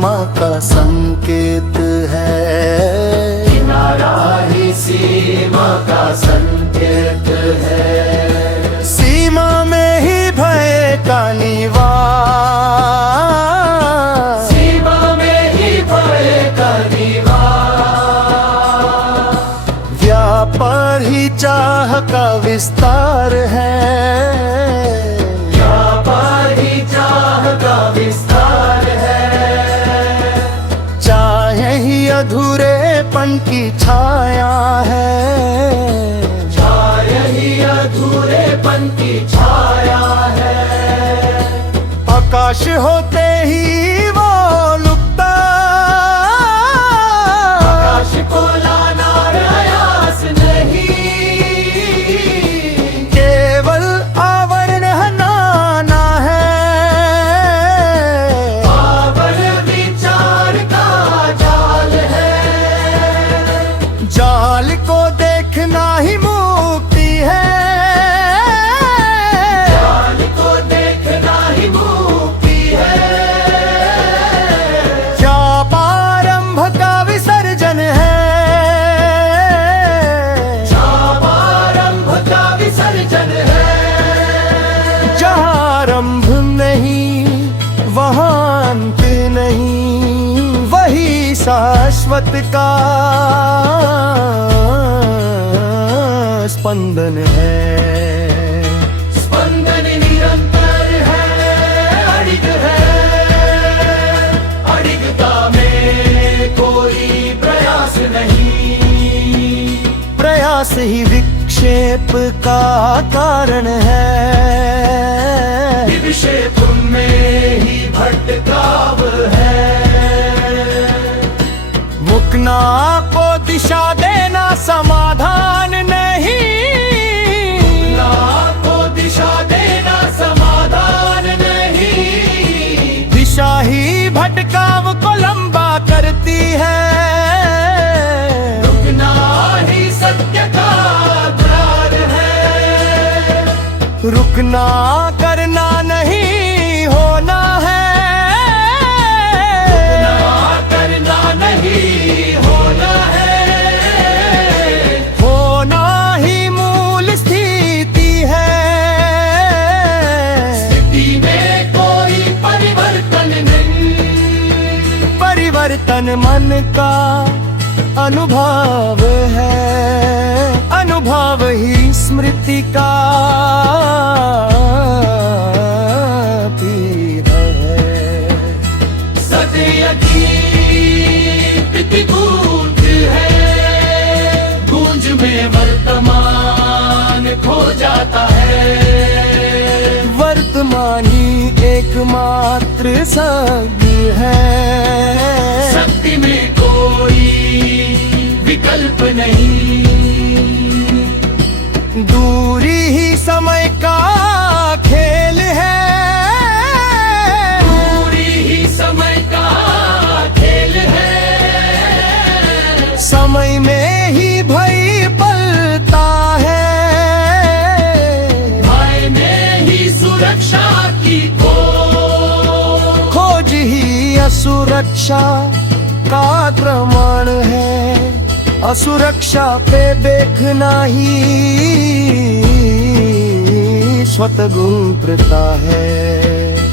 सीमा का संकेत है। किनारा ही सीमा का संकेत है। सीमा में ही भय का निवास, सीमा में ही भय का निवास। व्यापार ही चाह का विस्तार है। व्यापार ही चाह का विस्तार है। चाहे ही अधूरेपन की छाया है। छाया ही अधूरेपन की छाया है। आकाश होते ही वो लुकता, आकाश को लाना प्रयास नहीं, केवल आवरण हटाना है। आवरण विचार का जाल है। जाल को देखना ही मुक्ति है। जाल को देखना ही मुक्ति है। क्या प्रारंभ का विसर्जन है। आरंभ का विसर्जन है। जहाँ आरंभ नहीं वहाँ अंत नहीं, वही शाश्वत का स्पंदन है। स्पंदन निरंतर है। अड़िग है। अड़िगता में कोई प्रयास नहीं। प्रयास ही विक्षेप का कारण है। विक्षेप में ही भटकाव है। मुकना को दिशा देना समाधान नहीं। ना को दिशा देना समाधान नहीं। दिशा ही भटकाव को लंबा करती है। रुकना ही सत्य का द्वार है। रुकना करना नहीं होना है। ना करना नहीं होना है। होना ही मूल स्थिति है। स्थिति में कोई परिवर्तन नहीं। परिवर्तन मन का अनुभव है। अनुभव ही स्मृति का पीढ़ है। सत्य की प्रतिगूंज है। गूंज में वर्तमान खो जाता है। वर्तमान ही एकमात्र सत्य है। शक्ति में कोई विकल्प नहीं। दूरी ही समय का खेल है। पूरी ही समय का खेल है। समय में ही भय पलता है। भय में ही सुरक्षा की खोज ही असुरक्षा का प्रमाण है। असुरक्षा पे देखना ही स्वतंत्रता है।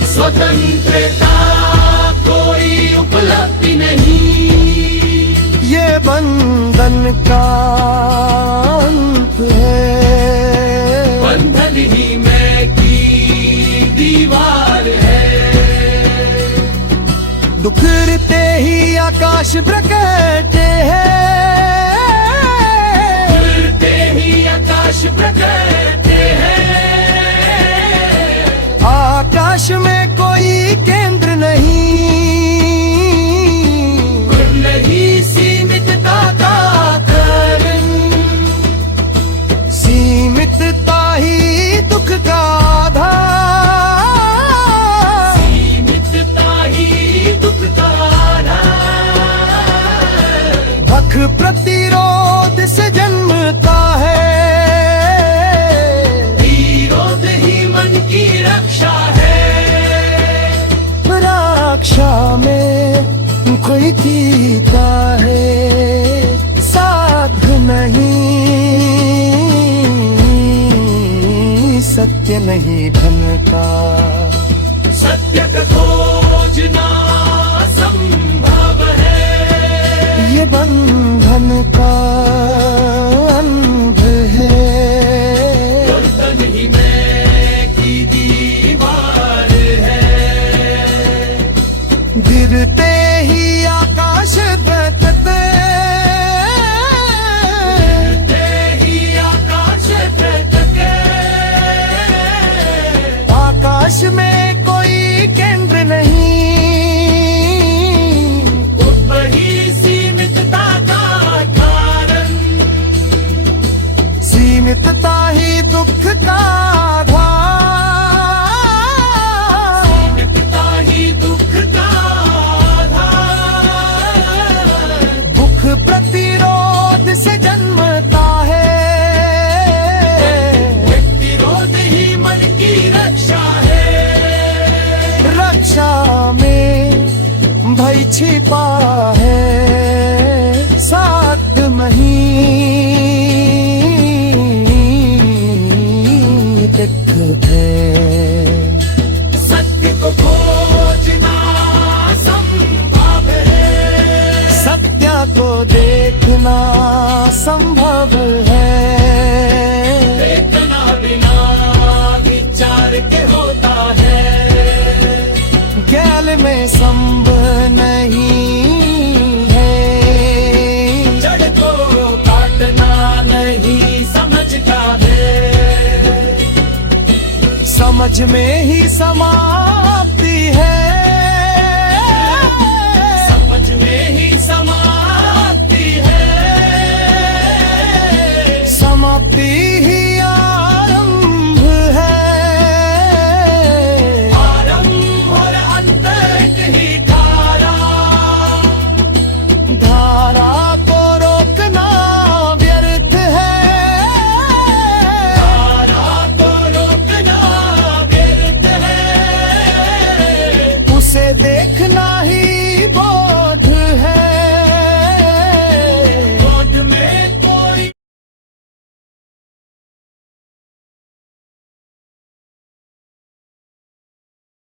स्वतंत्रता कोई उपलब्धि नहीं। ये बंधन का अंत है। बंधन ही मैं की दीवार है। दुखरते ही आकाश प्रकट है। फिरते ही आकाश प्रकट है। आकाश में कोई केंद्र नहीं। नहीं सीमितता का कारण। सीमितता ही दुख का आधार। सीमितता ही दुख का आधार। भख प्रति गीता है, साध नहीं, सत्य नहीं धन का। सत्य का खोजना संभव है, ये बंधन का अंध है। गर्दन ही मैं की दीवार है, गिरते ही आकाश धड़कते, ते ही आकाश धड़के, आकाश में कोई केंद्र नहीं, वही सीमितता का कारण, सीमितता ही दुख का आधार। सीमितता ही दुख का आधार, दुख प्रतिरोध से जन्मता है, प्रतिरोध ही मन की रक्षा है। रक्षा में भय छिपा है, साथ नहीं दिखते। सत्य को खोजना संभव है, सत्य को देखना संभव है, देखना बिना विचार के होता है। ज्ञान में संभव नहीं है, जड़ को काटना नहीं समझता है, समझ में ही समाप्ति है, समझ में ही समाप्ति है। समाप्ति